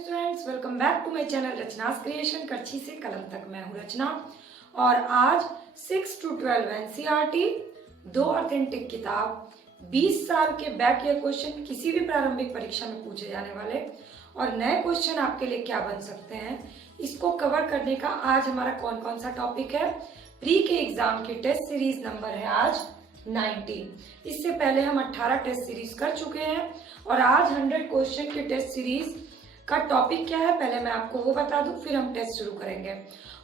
Students, welcome back to my channel Rachna's creation. कच्ची से कलम तक मैं हूँ रचना और आज 6 to 12 एनसीईआरटी 2 ऑथेंटिक किताब 20 साल के बैक ईयर क्वेश्चन किसी भी प्रारंभिक परीक्षा में पूछे जाने वाले और नए क्वेश्चन आपके लिए क्या बन सकते हैं, इसको कवर करने का आज हमारा कौन कौन सा टॉपिक है। प्री के एग्जाम की टेस्ट सीरीज नंबर है आज 19। इससे पहले हम 18 टेस्ट सीरीज कर चुके हैं और आज 100 क्वेश्चन की टेस्ट सीरीज का टॉपिक क्या है पहले मैं आपको वो बता दूं, फिर हम टेस्ट शुरू करेंगे।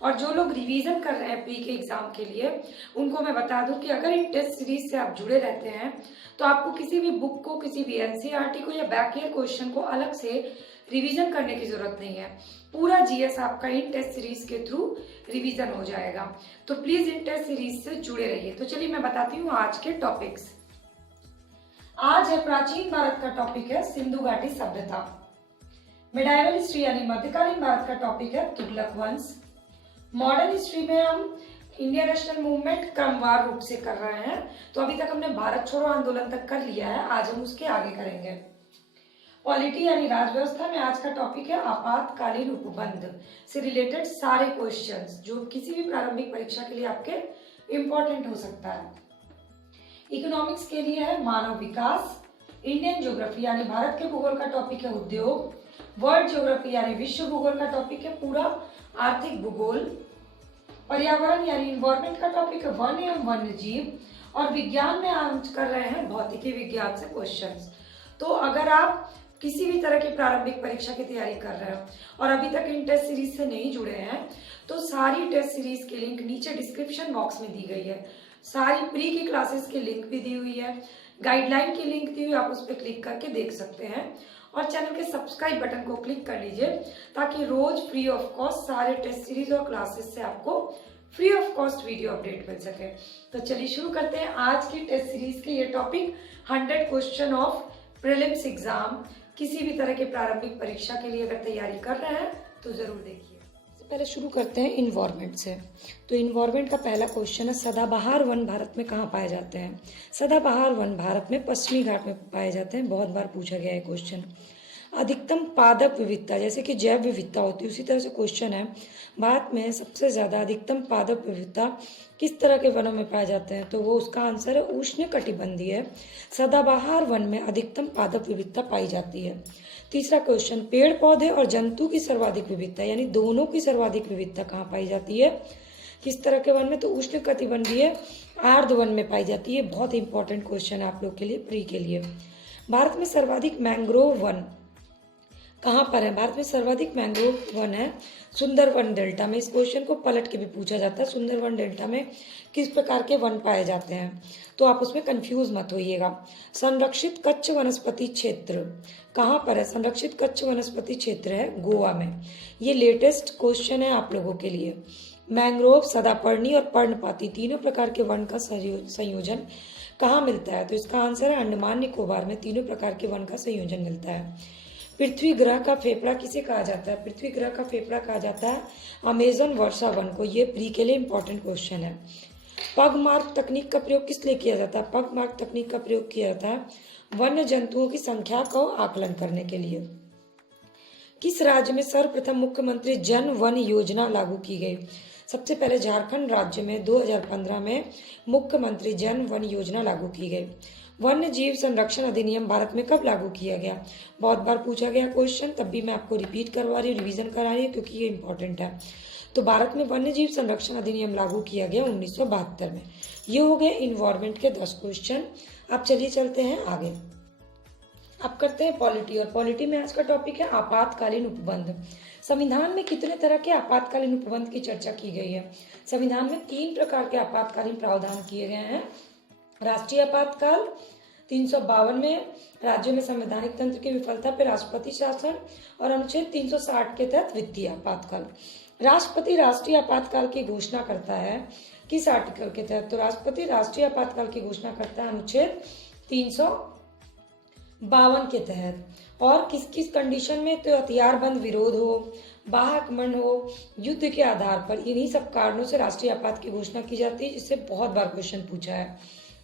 और जो लोग रिवीजन कर रहे हैं प्री के एग्जाम के लिए, उनको मैं बता दूं कि अगर इन टेस्ट सीरीज से आप जुड़े रहते हैं तो आपको किसी भी बुक को, किसी भी एनसीईआरटी को या बैक ईयर क्वेश्चन को अलग से रिवीजन करने की जरूरत नहीं है। पूरा जीएस आपका इन टेस्ट सीरीज के थ्रू रिवीजन हो जाएगा। तो प्लीज इन टेस्ट सीरीज से जुड़े रहिए। तो चलिए मैं बताती हूँ आज के टॉपिक्स। आज है प्राचीन भारत का टॉपिक है सिंधु घाटी सभ्यता। मिडाइवल हिस्ट्री यानी मध्यकालीन भारत का टॉपिक है तुगलक वंश। मॉडर्न हिस्ट्री में हम इंडियन नेशनल मूवमेंट क्रमवार रूप से कर रहे हैं। तो अभी तक हमने भारत छोड़ो आंदोलन तक कर लिया है, आज हम उसके आगे करेंगे। पॉलिटी यानी राजव्यवस्था में आज का टॉपिक है आपातकालीन उपबंध से रिलेटेड सारे क्वेश्चंस जो किसी भी प्रारंभिक परीक्षा के लिए आपके इंपॉर्टेंट हो सकता है। इकोनॉमिक्स के लिए है मानव विकास। इंडियन ज्योग्राफी यानी भारत के भूगोल का टॉपिक है उद्योग। वर्ल्ड ज्योग्राफी यानी विश्व भूगोल का टॉपिक है पूरा आर्थिक भूगोल। पर्यावरण यानी इन्वायरमेंट का टॉपिक है वन एवं वन्य जीव। और विज्ञान में आज कर रहे हैं भौतिकी विज्ञान से क्वेश्चंस। तो अगर आप किसी भी तरह की प्रारंभिक परीक्षा की तैयारी कर रहे हो और अभी तक इन टेस्ट सीरीज से नहीं जुड़े हैं तो सारी टेस्ट सीरीज की लिंक नीचे डिस्क्रिप्शन बॉक्स में दी गई है। सारी प्री की क्लासेस की लिंक भी दी हुई है, गाइडलाइन की लिंक दी हुई, आप उस पर क्लिक करके देख सकते हैं। और चैनल के सब्सक्राइब बटन को क्लिक कर लीजिए ताकि रोज फ्री ऑफ कॉस्ट सारे टेस्ट सीरीज और क्लासेस से आपको free of cost video update मिल सके। तो चलिए शुरू करते हैं आज की टेस्ट सीरीज के ये topic 100 question of prelims exam. किसी भी तरह के प्रारंभिक परीक्षा के लिए अगर तैयारी कर रहे हैं तो जरूर देखिए। पहले शुरू करते हैं इन्वायरमेंट से। तो इन्वायरमेंट का पहला क्वेश्चन है सदाबहार वन भारत में कहाँ पाए जाते हैं। सदाबहार वन भारत में पश्चिमी घाट में पाए जाते हैं, बहुत बार पूछा गया है क्वेश्चन। अधिकतम पादप विविधता, जैसे कि जैव विविधता होती है उसी तरह से क्वेश्चन है, भारत में सबसे ज्यादा अधिकतम पादप विविधता किस तरह के वनों में पाए जाते हैं, तो वो उसका आंसर है उष्ण कटिबंधीय सदाबहार वन में अधिकतम पादप विविधता पाई जाती है। तीसरा क्वेश्चन, पेड़ पौधे और जंतु की सर्वाधिक विविधता यानी दोनों की सर्वाधिक विविधता कहाँ पाई जाती है, किस तरह के वन में, तो उष्ण कटिबंधीय आर्द्र वन में पाई जाती है। बहुत इंपॉर्टेंट क्वेश्चन है आप लोग के लिए, प्री के लिए। भारत में सर्वाधिक मैंग्रोव वन कहाँ पर है, भारत में सर्वाधिक मैंग्रोव वन है सुंदरवन डेल्टा में। इस क्वेश्चन को पलट के भी पूछा जाता है, सुंदरवन डेल्टा में किस प्रकार के वन पाए जाते हैं, तो आप उसमें कंफ्यूज मत होइएगा। संरक्षित कच्छ वनस्पति क्षेत्र कहाँ पर है, संरक्षित कच्छ वनस्पति क्षेत्र है गोवा में। ये लेटेस्ट क्वेश्चन है आप लोगों के लिए। मैंग्रोव, सदापर्णी और पर्णपाती तीनों प्रकार के वन का संयोजन कहाँ मिलता है, तो इसका आंसर है अंडमान निकोबार में तीनों प्रकार के वन का संयोजन मिलता है। पृथ्वी ग्रह का फेफड़ा किसे कहा जाता है, पृथ्वी ग्रह का फेफड़ा कहा जाता है अमेजन वर्षा वन को। ये प्री के लिए इंपॉर्टेंट क्वेश्चन है। पग मार्क तकनीक का प्रयोग किस लिए किया जाता है, पग मार्क तकनीक का प्रयोग किया जाता है वन्य जंतुओं की संख्या का आकलन करने के लिए। किस राज्य में सर्वप्रथम मुख्यमंत्री जन वन योजना लागू की गई, सबसे पहले झारखंड राज्य में 2015 में मुख्यमंत्री जन वन योजना लागू की गई। वन्य जीव संरक्षण अधिनियम भारत में कब लागू किया गया, बहुत बार पूछा गया क्वेश्चन, तब भी मैं आपको रिपीट करवा रही हूँ, रिवीजन करा रही हूँ क्योंकि ये इंपॉर्टेंट है। तो भारत में वन्य जीव संरक्षण अधिनियम लागू किया गया 1972 में। ये हो गए इन्वायरमेंट के 10 क्वेश्चन। अब चलिए चलते हैं आगे। अब करते हैं पॉलिटी, और पॉलिटी में आज का टॉपिक है आपातकालीन उपबंध। संविधान में कितने तरह के आपातकालीन उपबंध की चर्चा की गई है, संविधान में 3 प्रकार के आपातकालीन प्रावधान किए गए हैं। राष्ट्रीय आपातकाल 352 में राज्यों में संवैधानिक तंत्र की विफलता पर राष्ट्रपति शासन, और अनुच्छेद 360 के तहत वित्तीय आपातकाल। राष्ट्रपति राष्ट्रीय आपातकाल की घोषणा करता है किस आर्टिकल के तहत, तो राष्ट्रपति राष्ट्रीय आपातकाल की घोषणा करता है अनुच्छेद 352 के तहत। और किस किस कंडीशन में, तो हथियारबंद विरोध हो, बाह्य आक्रमण हो, युद्ध के आधार पर, इन्हीं सब कारणों से राष्ट्रीय आपात की घोषणा की जाती है, जिससे बहुत बार क्वेश्चन पूछा है।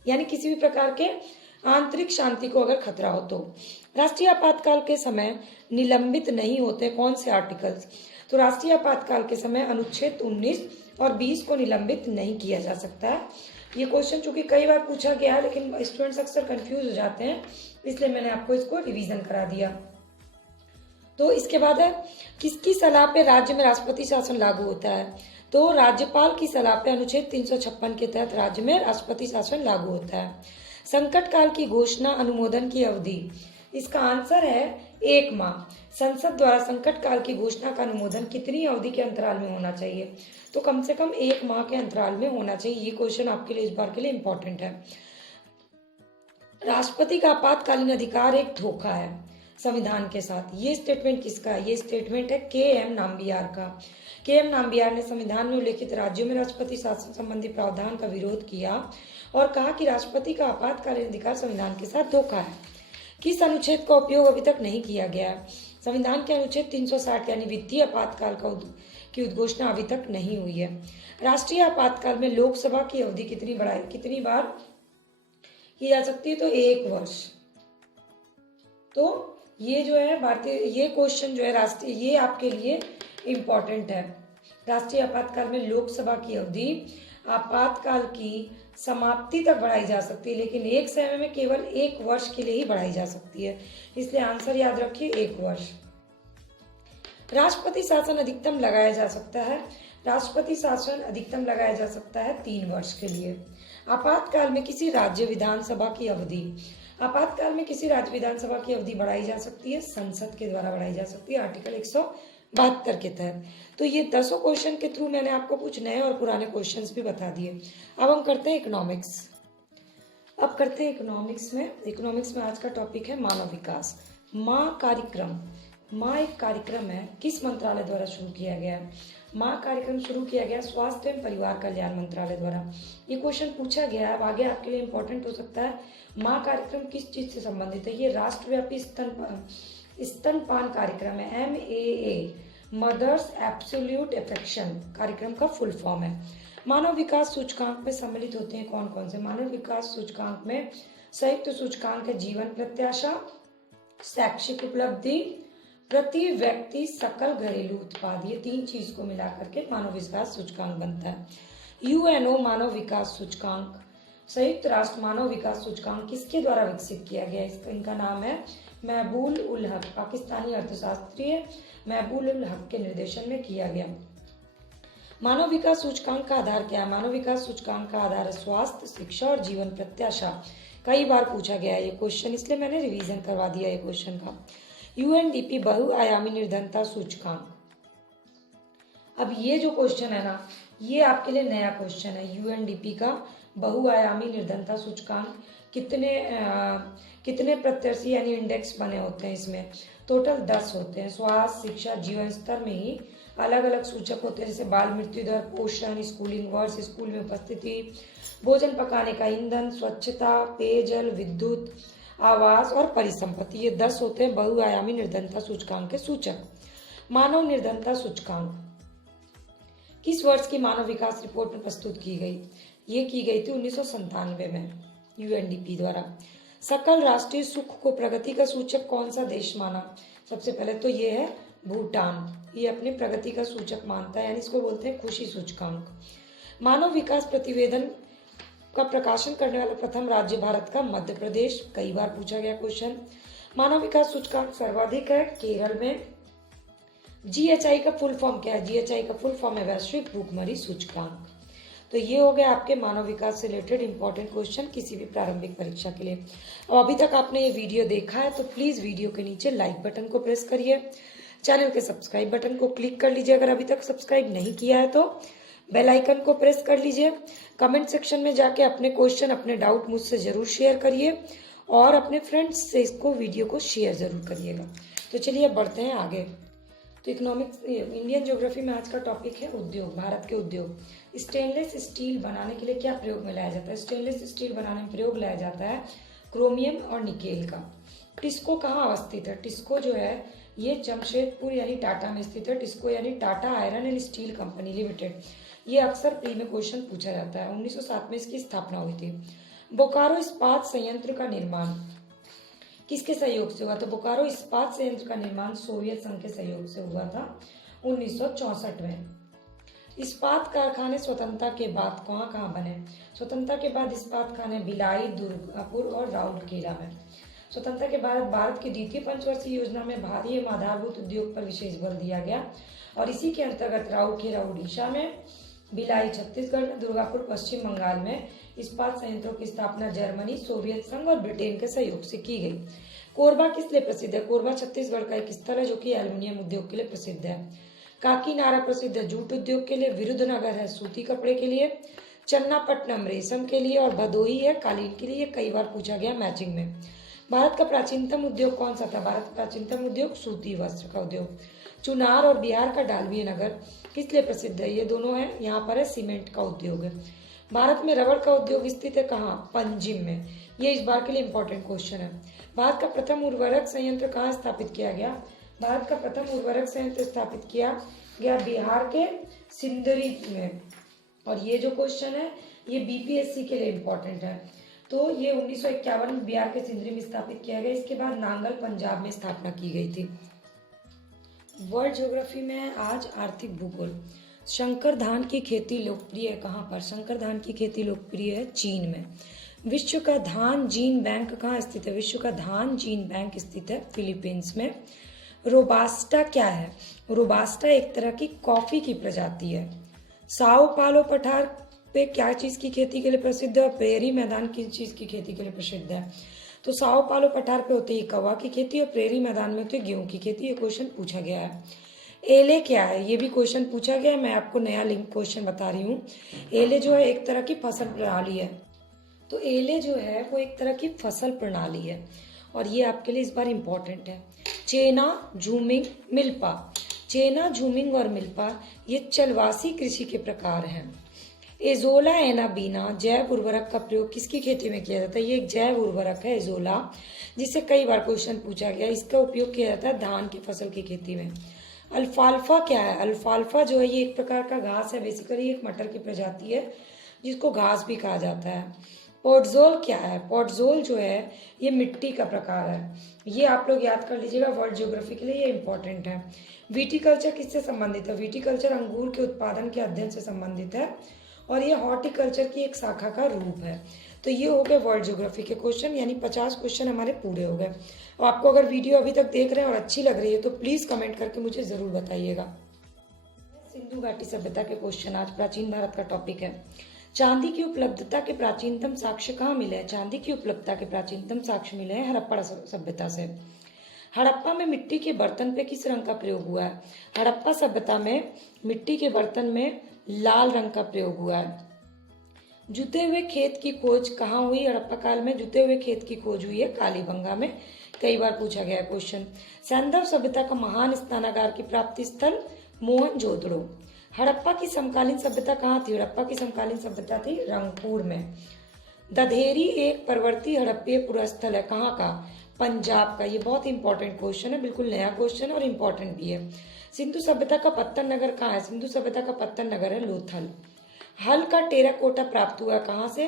यानी किसी भी प्रकार के आंतरिक शांति को अगर खतरा हो तो। राष्ट्रीय आपातकाल के समय निलंबित नहीं होते कौन से आर्टिकल्स? तो राष्ट्रीय आपातकाल के समय अनुच्छेद 19 और 20 को निलंबित नहीं किया जा सकता है। ये क्वेश्चन चूंकि कई बार पूछा गया है लेकिन स्टूडेंट्स अक्सर कंफ्यूज हो जाते हैं, इसलिए मैंने आपको इसको रिवीजन करा दिया। तो इसके बाद है किसकी सलाह पे राज्य में राष्ट्रपति शासन लागू होता है? तो राज्यपाल की सलाह पे अनुच्छेद 356 के तहत राज्य में राष्ट्रपति शासन लागू होता है। संकट काल की घोषणा अनुमोदन की अवधि, इसका आंसर है 1 माह। संसद द्वारा संकट काल की घोषणा का अनुमोदन कितनी अवधि के अंतराल में होना चाहिए? तो कम से कम 1 माह के अंतराल में होना चाहिए। ये क्वेश्चन आपके लिए इस बार के लिए इंपॉर्टेंट है। राष्ट्रपति का आपातकालीन अधिकार एक धोखा है संविधान के साथ, ये स्टेटमेंट किसका है? ये स्टेटमेंट है के.एम. नाम्बियार का। के.एम. नाम्बियार ने संविधान में उल्लेखित राज्यों में राष्ट्रपति शासन संबंधी प्रावधान का विरोध किया और कहा कि राष्ट्रपति का आपातकालीन अधिकार संविधान के साथ धोखा है। किस अनुच्छेद का उपयोग अभी तक नहीं किया गया है? संविधान के अनुच्छेद 360 यानी वित्तीय आपातकाल की उद्घोषणा अभी तक नहीं हुई है। राष्ट्रीय आपातकाल में लोकसभा की अवधि कितनी बार की जा सकती है? तो 1 वर्ष। तो ये जो है ये क्वेश्चन जो है राष्ट्रीय, ये आपके लिए इम्पोर्टेंट है। राष्ट्रीय आपातकाल में लोकसभा की अवधि आपातकाल की समाप्ति तक बढ़ाई जा सकती है, लेकिन एक समय में केवल 1 वर्ष के लिए ही बढ़ाई जा सकती है, इसलिए आंसर याद रखिए 1 वर्ष। राष्ट्रपति शासन अधिकतम लगाया जा सकता है? राष्ट्रपति शासन अधिकतम लगाया जा सकता है 3 वर्ष के लिए। आपातकाल में किसी राज्य विधानसभा की अवधि, आपातकाल में किसी राज्य विधानसभा की अवधि बढ़ाई जा सकती है? संसद के द्वारा बढ़ाई जा सकती है आर्टिकल 172 के तहत। तो ये 10 क्वेश्चन के थ्रू मैंने आपको कुछ नए और पुराने क्वेश्चंस भी बता दिए। अब हम करते हैं इकोनॉमिक्स। इकोनॉमिक्स में आज का टॉपिक है मानव विकास। माँ एक कार्यक्रम है, किस मंत्रालय द्वारा शुरू किया गया है? माँ कार्यक्रम शुरू किया गया स्वास्थ्य एवं परिवार कल्याण मंत्रालय द्वारा। ये क्वेश्चन पूछा गया है, अब आगे आपके लिए इंपॉर्टेंट हो सकता है। माँ कार्यक्रम किस चीज से संबंधित है? ये राष्ट्रव्यापी स्तनपान कार्यक्रम है, MAA, मदर्स एब्सोल्यूट अफेक्शन कार्यक्रम का फुल फॉर्म है। मानव विकास सूचकांक में सम्मिलित होते हैं कौन कौन से? मानव विकास सूचकांक में संयुक्त सूचकांक है जीवन प्रत्याशा, शैक्षिक उपलब्धि, प्रति व्यक्ति सकल घरेलू उत्पाद, ये 3 चीज को मिलाकर के मानव विकास सूचकांक बनता है। UNO मानव विकास सूचकांक, संयुक्त राष्ट्र मानव विकास सूचकांक किसके द्वारा विकसित किया गया? इनका नाम है महबूब उल हक, पाकिस्तानी अर्थशास्त्री है, महबूब उल हक के निर्देशन में किया गया। मानव विकास सूचकांक का आधार क्या है? मानव विकास सूचकांक का आधार है स्वास्थ्य, शिक्षा और जीवन प्रत्याशा। कई बार पूछा गया है ये क्वेश्चन, इसलिए मैंने रिवीजन करवा दिया ये क्वेश्चन का। UNDP बहुआयामी निर्धनता सूचकांक, अब ये जो क्वेश्चन है ना, ये आपके लिए नया क्वेश्चन है। UNDP का बहुआयामी निर्धनता सूचकांक कितने प्रत्याशी यानी इंडेक्स बने होते हैं? इसमें टोटल 10 होते हैं। स्वास्थ्य, शिक्षा, जीवन स्तर में ही अलग अलग सूचक होते हैं, जैसे बाल मृत्यु दर, पोषण, स्कूलिंग वर्ष, स्कूल में उपस्थिति, भोजन पकाने का ईंधन, स्वच्छता, पेयजल, विद्युत, आवास और परिसंपत्ति। ये 10 होते हैं बहुआयामी निर्धनता सूचकांक के सूचक। मानव निर्धनता सूचकांक किस वर्ष की मानव विकास रिपोर्ट में प्रस्तुत की गई? ये की गई थी 1997 में UNDP द्वारा। सकल राष्ट्रीय सुख को प्रगति का सूचक कौन सा देश माना? सबसे पहले तो ये है भूटान, ये अपने प्रगति का सूचक मानता है, यानी इसको बोलते हैं खुशी सूचकांक। मानव विकास प्रतिवेदन का प्रकाशन करने वाला प्रथम राज्य भारत का मध्य प्रदेश, कई बार पूछा गया क्वेश्चन। मानव विकास सूचकांक सर्वाधिक है केरल में। GHI का फुल फॉर्म क्या है? GHI का फुल फॉर्म है वैश्विक भूखमरी सूचकांक। तो ये हो गया आपके मानव विकास से रिलेटेड इंपॉर्टेंट क्वेश्चन किसी भी प्रारंभिक परीक्षा के लिए। अब अभी तक आपने ये वीडियो देखा है तो प्लीज वीडियो के नीचे लाइक बटन को प्रेस करिए, चैनल के सब्सक्राइब बटन को क्लिक कर लीजिए अगर अभी तक सब्सक्राइब नहीं किया है तो, बेल आइकन को प्रेस कर लीजिए। कमेंट सेक्शन में जाके अपने क्वेश्चन, अपने डाउट मुझसे जरूर शेयर करिए और अपने फ्रेंड्स से इसको वीडियो को शेयर जरूर करिएगा। तो चलिए अब बढ़ते हैं आगे। तो इकोनॉमिक्स इंडियन ज्योग्राफी में आज का टॉपिक है उद्योग, भारत के उद्योग। स्टेनलेस स्टील बनाने के लिए क्या प्रयोग में लाया जाता है? स्टेनलेस स्टील बनाने में प्रयोग लाया जाता है क्रोमियम और निकेल का। टिस्को कहाँ अवस्थित है? टिस्को जो है ये जमशेदपुर यानी टाटा में स्थित है। टिस्को यानी Tata iron and steel company limited. ये अक्सर प्री में क्वेश्चन पूछा जाता है। 1907 में इसकी स्थापना हुई थी। बोकारो इस्पात संयंत्र का निर्माण किसके सहयोग से हुआ? तो बोकारो इस्पात संयंत्र का निर्माण सोवियत संघ के सहयोग से हुआ था 1964 में। इस्पात कारखाने स्वतंत्रता के बाद कहाँ कहाँ बने? स्वतंत्रता के बाद इस्पात कारखाने भिलाई, दुर्गापुर और राउरकेला में। स्वतंत्रता के बाद भारत की द्वितीय पंचवर्षीय योजना में भारी एवं आधारभूत उद्योग पर विशेष बल दिया गया और इसी के अंतर्गत राउरकेला उड़ीसा में, भिलाई छत्तीसगढ़ में, दुर्गापुर पश्चिम बंगाल में इस्पात संयंत्रों की स्थापना जर्मनी, सोवियत संघ और ब्रिटेन के सहयोग से की गई। कोरबा किस लिए प्रसिद्ध है? कोरबा छत्तीसगढ़ का एक स्थल है जो कि एल्युमिनियम उद्योग के लिए प्रसिद्ध है। काकीनाडा प्रसिद्ध है जूट उद्योग के लिए, विरुद्धनगर है सूती कपड़े के लिए, चन्नापट्टनम रेशम के लिए और भदोही है कालीन के लिए। ये कई बार पूछा गया मैचिंग में। भारत का प्राचीनतम उद्योग कौन सा था? भारत का प्राचीनतम उद्योग सूती वस्त्र का उद्योग। चुनार और बिहार का डालमिया नगर किस लिए प्रसिद्ध है? ये दोनों है, यहाँ पर है सीमेंट का उद्योग है। भारत में रबड़ का उद्योग स्थित है कहाँ? पंजिम में। ये इस बार के लिए इंपॉर्टेंट क्वेश्चन है। भारत का प्रथम उर्वरक संयंत्र कहाँ स्थापित किया गया? भारत का प्रथम उर्वरक संयंत्र स्थापित किया गया बिहार के सिंदरी में। और ये जो क्वेश्चन है ये बीपीएससी के लिए इंपॉर्टेंट है। तो ये 1951 में बिहार के सिंदरी में स्थापित किया गया। इसके बाद नांगल पंजाब में स्थापना की गई थी। वर्ल्ड ज्योग्राफी में आज आर्थिक भूगोल। शंकर धान की खेती लोकप्रिय है कहाँ पर? शंकर धान की खेती लोकप्रिय है चीन में। विश्व का धान जीन बैंक कहाँ स्थित है? विश्व का धान जीन बैंक स्थित है फिलीपींस में। रोबास्टा क्या है? रोबास्टा एक तरह की कॉफी की प्रजाति है। साओ पालो पठार पे क्या चीज की खेती के लिए प्रसिद्ध है? प्रेरी मैदान किस चीज की खेती के लिए प्रसिद्ध है? तो साओ पालो पठार पे होती है कवा की खेती और प्रेरी मैदान में होती है गेहूं की खेती। ये क्वेश्चन पूछा गया है। एले क्या है? ये भी क्वेश्चन पूछा गया है। मैं आपको नया लिंक क्वेश्चन बता रही हूँ। एले जो है एक तरह की फसल प्रणाली है। तो एले जो है वो एक तरह की फसल प्रणाली है और ये आपके लिए इस बार इंपॉर्टेंट है। चेना, झूमिंग, मिल्पा। चेना, झूमिंग और मिल्पा ये चलवासी कृषि के प्रकार हैं। एजोला एनाबीना जैव उर्वरक का प्रयोग किसकी खेती में किया जाता है? ये एक जैव उर्वरक है एजोला, जिससे कई बार क्वेश्चन पूछा गया। इसका उपयोग किया जाता है धान की फसल की खेती में। अल्फाल्फा क्या है? अल्फाल्फा जो है ये एक प्रकार का घास है, बेसिकली एक मटर की प्रजाति है जिसको घास भी कहा जाता है। पोटजोल क्या है? पोटजोल जो है ये मिट्टी का प्रकार है। ये आप लोग याद कर लीजिएगा, वर्ल्ड ज्योग्राफी के लिए ये इंपॉर्टेंट है। विटिकल्चर किससे संबंधित है? विटिकल्चर अंगूर के उत्पादन के अध्ययन से संबंधित है और ये हॉर्टिकल्चर की एक शाखा का रूप है। तो ये हो गए वर्ल्ड ज्योग्राफी के क्वेश्चन, यानी 50 क्वेश्चन हमारे पूरे हो गए। और आपको अगर वीडियो अभी तक देख रहे हैं और अच्छी लग रही है तो प्लीज कमेंट करके मुझे जरूर बताइएगा। सिंधु घाटी सभ्यता के क्वेश्चन आज प्राचीन भारत का टॉपिक है। चांदी की उपलब्धता के प्राचीनतम साक्ष्य कहाँ मिले हैं? चांदी की उपलब्धता के प्राचीनतम साक्ष्य मिले हैं हड़प्पा सभ्यता से। हड़प्पा में मिट्टी के बर्तन पे किस रंग का प्रयोग हुआ है? हड़प्पा सभ्यता में मिट्टी के बर्तन में लाल रंग का प्रयोग हुआ है। जुते हुए खेत की खोज कहाँ हुई? हड़प्पा काल में जुते हुए खेत की खोज हुई है कालीबंगा में। कई बार पूछा गया क्वेश्चन। सैंधव सभ्यता का महान स्नानागार की प्राप्ति स्थल मोहनजोदड़ो। हड़प्पा की समकालीन सभ्यता कहाँ थी? हड़प्पा की समकालीन सभ्यता थी रंगपुर में। दधेरी एक परवर्ती हड़प्पीय पुरास्थल है कहाँ का? पंजाब का। ये बहुत इंपॉर्टेंट क्वेश्चन है, बिल्कुल नया क्वेश्चन और इंपॉर्टेंट भी है। सिंधु सभ्यता का पत्तन नगर कहाँ है? सिंधु सभ्यता का पत्तन नगर है लोथल। हल का टेराकोटा प्राप्त हुआ कहाँ से?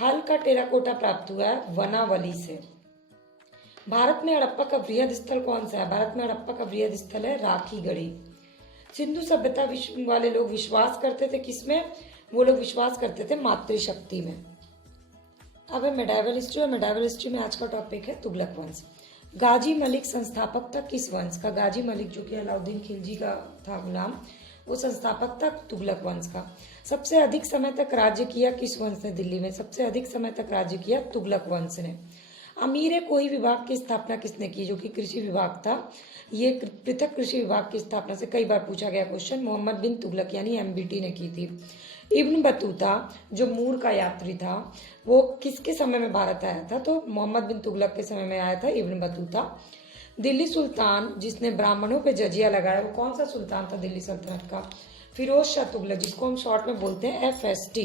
हल का टेराकोटा प्राप्त हुआ है वनावली से। भारत में हड़प्पा का वृहद स्थल कौन सा है? भारत में हड़प्पा का वृहद स्थल है राखीगढ़ी। सिंधु सभ्यता वाले लोग विश्वास करते थे किसमें? वो लोग विश्वास करते थे मातृशक्ति में। अब है मेडाइवल हिस्ट्री और मेडाइवल हिस्ट्री में आज का टॉपिक है तुगलक वंश। गाजी मलिक संस्थापक था किस वंश का? गाजी मलिक जो कि अलाउद्दीन खिलजी का था गुलाम, वो संस्थापक था तुगलक वंश का। सबसे अधिक समय तक राज्य किया किस वंश ने दिल्ली में? सबसे अधिक समय तक राज्य किया तुगलक वंश ने। अमीर कोई विभाग की स्थापना किसने की? जो कि कृषि विभाग था। ये पृथक कृषि विभाग की स्थापना से कई बार पूछा गया क्वेश्चन। मोहम्मद बिन तुगलक यानी एमबीटी ने की थी। इब्न बतूता जो मूर का यात्री था वो किसके समय में भारत आया था? तो मोहम्मद बिन तुगलक के समय में आया था इब्न बतूता। दिल्ली सुल्तान जिसने ब्राह्मणों पे जजिया लगाया वो कौन सा सुल्तान था दिल्ली सल्तनत का? फिरोज शाह तुगलक, जिसको हम शॉर्ट में बोलते हैं FST।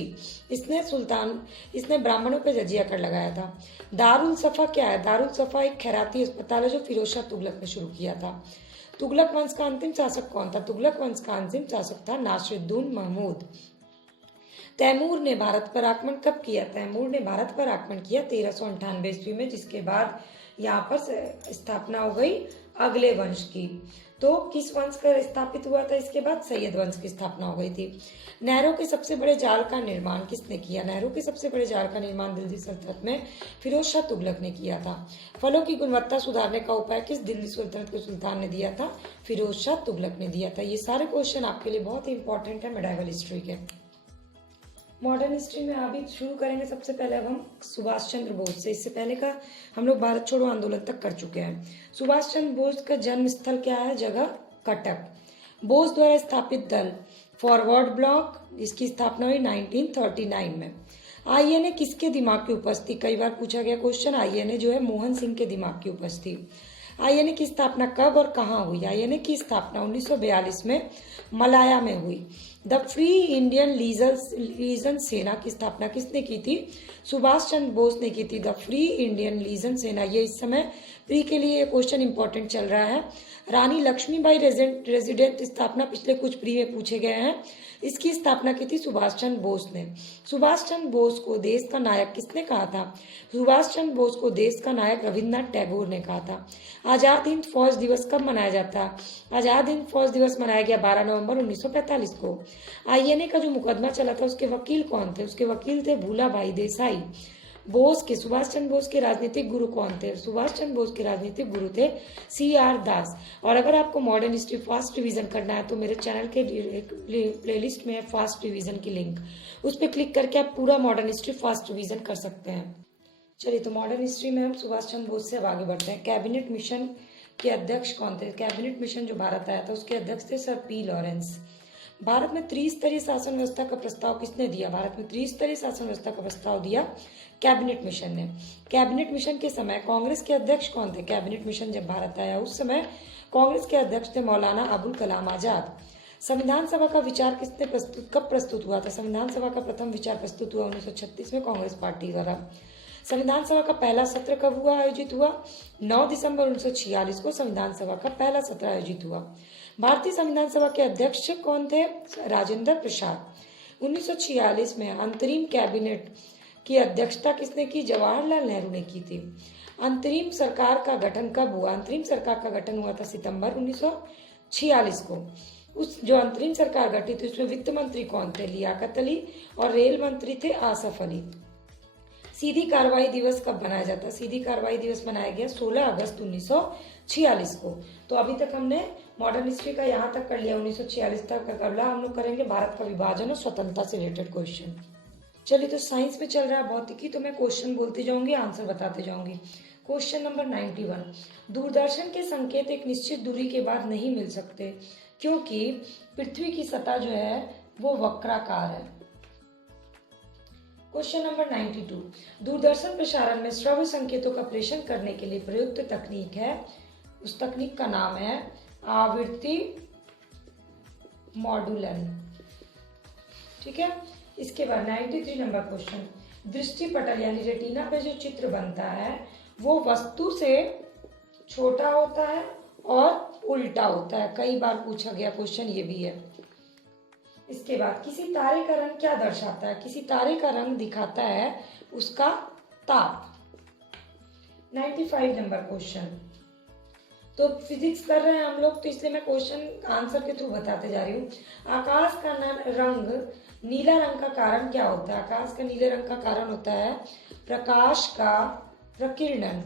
इसने ब्राह्मणों पे जजिया कर लगाया था। दारुल सफा क्या है? दारुल सफा एक खैराती अस्पताल है जो फिरोज शाह तुगलक ने शुरू किया था। तुगलक वंश का अंतिम शासक कौन था? तुगलक वंश का अंतिम शासक था नासिरुद्दीन महमूद। तैमूर ने भारत पर आक्रमण कब किया? तैमूर ने भारत पर आक्रमण किया 1398 ईस्वी में, जिसके बाद यहाँ पर स्थापना हो गई अगले वंश की। तो किस वंश का स्थापित हुआ था इसके बाद? सैयद वंश की स्थापना हो गई थी। नहरों के सबसे बड़े जाल का निर्माण किसने किया? नहरों के सबसे बड़े जाल का निर्माण दिल्ली सल्तनत में फिरोज शाह तुगलक ने किया था। फलों की गुणवत्ता सुधारने का उपाय किस दिल्ली सल्तनत के सुल्तान ने दिया था? फिरोज शाह तुगलक ने दिया था। ये सारे क्वेश्चन आपके लिए बहुत ही इंपॉर्टेंट है मेडाइवल हिस्ट्री के। मॉडर्न हिस्ट्री में अभी शुरू करेंगे। सबसे पहले अब हम सुभाष चंद्र बोस से। इससे पहले का हम लोग भारत छोड़ो आंदोलन तक कर चुके हैं। सुभाष चंद्र बोस का जन्म स्थल क्या है? जगह कटक। बोस द्वारा स्थापित दल फॉरवर्ड ब्लॉक, इसकी स्थापना हुई 1939 में। आईएनए किसके दिमाग की उपज थी? कई बार पूछा गया क्वेश्चन। आईएनए जो है मोहन सिंह के दिमाग की उपज थी। आईएनए की स्थापना कब और कहाँ हुई? आईएनए की स्थापना 1942 में मलाया में हुई। द फ्री इंडियन लीजन सेना की स्थापना किसने की थी? सुभाष चंद्र बोस ने की थी। द फ्री इंडियन लीजन सेना, ये इस समय प्री के लिए क्वेश्चन इंपॉर्टेंट चल रहा है। रानी लक्ष्मीबाई रेजिडेंट स्थापना पिछले कुछ प्री में पूछे गए हैं। इसकी स्थापना की थी सुभाष चंद्र बोस ने। सुभाष चंद्र बोस को देश का नायक किसने कहा था? सुभाष चंद्र बोस को देश का नायक रविन्द्रनाथ टैगोर ने कहा था। आजाद हिंद फौज दिवस कब मनाया जाता है? आजाद हिंद फौज दिवस मनाया गया 12 नवंबर 1945 को। आईएनए का जो मुकदमा चला था उसके वकील कौन थे? उसके वकील थे भूलाभाई देसाई। सुभाष चंद्र बोस के राजनीतिक गुरु कौन थे? सुभाष चंद्र बोस के राजनीतिक गुरु थे CR दास। और अगर आपको मॉडर्न हिस्ट्री फास्ट रिवीजन करना है तो मेरे चैनल के प्लेलिस्ट में है फास्ट रिवीजन की लिंक, उस पर क्लिक करके आप पूरा मॉडर्न हिस्ट्री फास्ट रिवीजन कर सकते हैं। चलिए, तो मॉडर्न हिस्ट्री में हम सुभाष चंद्र बोस से अब आगे बढ़ते हैं। कैबिनेट मिशन के अध्यक्ष कौन थे? कैबिनेट मिशन जो भारत आया था उसके अध्यक्ष थे सर P लॉरेंस। भारत में त्रिस्तरीय शासन व्यवस्था का प्रस्ताव किसने दिया? भारत में त्रिस्तरीय शासन व्यवस्था का प्रस्ताव दिया कैबिनेट मिशन ने। कैबिनेट मिशन के समय कांग्रेस के अध्यक्ष कौन थे? कैबिनेट मिशन जब भारत आया उस समय कांग्रेस के अध्यक्ष थे मौलाना अबुल कलाम आजाद। संविधान सभा का विचार कब प्रस्तुत हुआ था? संविधान सभा का प्रथम विचार प्रस्तुत हुआ 1936 में कांग्रेस पार्टी द्वारा। संविधान सभा का पहला सत्र कब आयोजित हुआ? 9 दिसंबर 1946 को संविधान सभा का पहला सत्र आयोजित हुआ। भारतीय संविधान सभा के अध्यक्ष कौन थे? राजेंद्र प्रसाद। 1946 में अंतरिम कैबिनेट की अध्यक्षता किसने की? जवाहरलाल नेहरू ने की थी। अंतरिम सरकार का गठन कब हुआ? अंतरिम सरकार का गठन हुआ था सितंबर 1946 को। उस जो अंतरिम सरकार गठित थी उसमें वित्त मंत्री कौन थे? लियाकत अली। और रेल मंत्री थे आसफ अली। सीधी कार्रवाई दिवस कब मनाया जाता है? सीधी कार्रवाई दिवस मनाया गया 16 अगस्त 1946 को। तो अभी तक हमने मॉडर्न हिस्ट्री का यहाँ तक कर लिया 1946 तक। अगला हम लोग करेंगे भारत का विभाजन और स्वतंत्रता से रिलेटेड क्वेश्चन। चलिए, तो साइंस में चल रहा है भौतिकी, तो मैं क्वेश्चन बोलती जाऊंगी, आंसर बताते जाऊंगी। क्वेश्चन नंबर 91, दूरदर्शन के संकेत एक निश्चित दूरी के बाद नहीं मिल सकते क्योंकि पृथ्वी की सतह जो है वो वक्राकार है। क्वेश्चन नंबर 92, दूरदर्शन प्रसारण में श्रव्य संकेतों का प्रेषण करने के लिए प्रयुक्त तकनीक है, उस तकनीक का नाम है आवृत्ति मॉड्यूलन। ठीक है। इसके बाद 93 नंबर क्वेश्चन, दृष्टि पटल यानी रेटिना पे जो चित्र बनता है वो वस्तु से छोटा होता है और उल्टा होता है। कई बार पूछा गया क्वेश्चन ये भी है। इसके बाद किसी तारे का रंग क्या दर्शाता है? किसी तारे का रंग दिखाता है उसका ताप। 95 नंबर क्वेश्चन, तो फिजिक्स कर रहे हैं हम लोग तो इसलिए मैं क्वेश्चन आंसर के थ्रू बताते जा रही हूँ। आकाश का रंग नीला रंग का कारण क्या होता है? आकाश का नीले रंग का कारण होता है प्रकाश का प्रकीर्णन।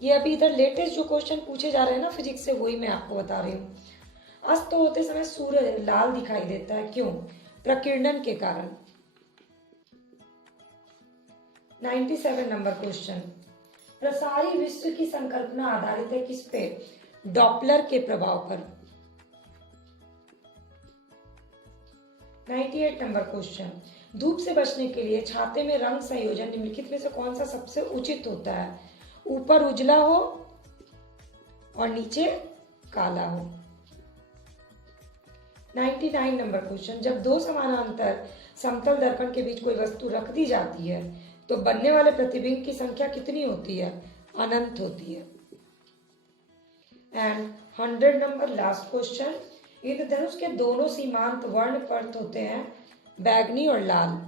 ये अभी इधर लेटेस्ट जो क्वेश्चन पूछे जा रहे हैं ना फिजिक्स से, वही मैं आपको बता रही हूँ। अस्त होते समय सूर्य लाल दिखाई देता है, क्यों? प्रकीर्णन के कारण। 97 नंबर क्वेश्चन, प्रसारी विश्व की संकल्पना आधारित है किस पे? डॉपलर के प्रभाव पर। 98 नंबर क्वेश्चन, धूप से बचने के लिए छाते में रंग संयोजन निम्नलिखित में से कौन सा सबसे उचित होता है? ऊपर उजला हो और नीचे काला हो। 99 नंबर क्वेश्चन, जब दो समानांतर समतल दर्पण के बीच कोई वस्तु रख दी जाती है तो बनने वाले प्रतिबिंब की संख्या कितनी होती है? अनंत होती है। एंड 100 नंबर लास्ट क्वेश्चन, इंद्रधनुष के दोनों सीमांत वर्ण पर्त होते हैं बैगनी और लाल।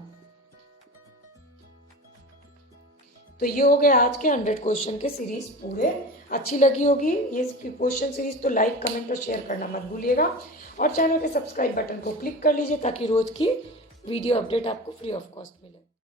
तो ये हो गए आज के 100 क्वेश्चन के सीरीज पूरे। अच्छी लगी होगी ये क्वेश्चन सीरीज तो लाइक, कमेंट और शेयर करना मत भूलिएगा, और चैनल के सब्सक्राइब बटन को क्लिक कर लीजिए ताकि रोज की वीडियो अपडेट आपको फ्री ऑफ कॉस्ट मिले।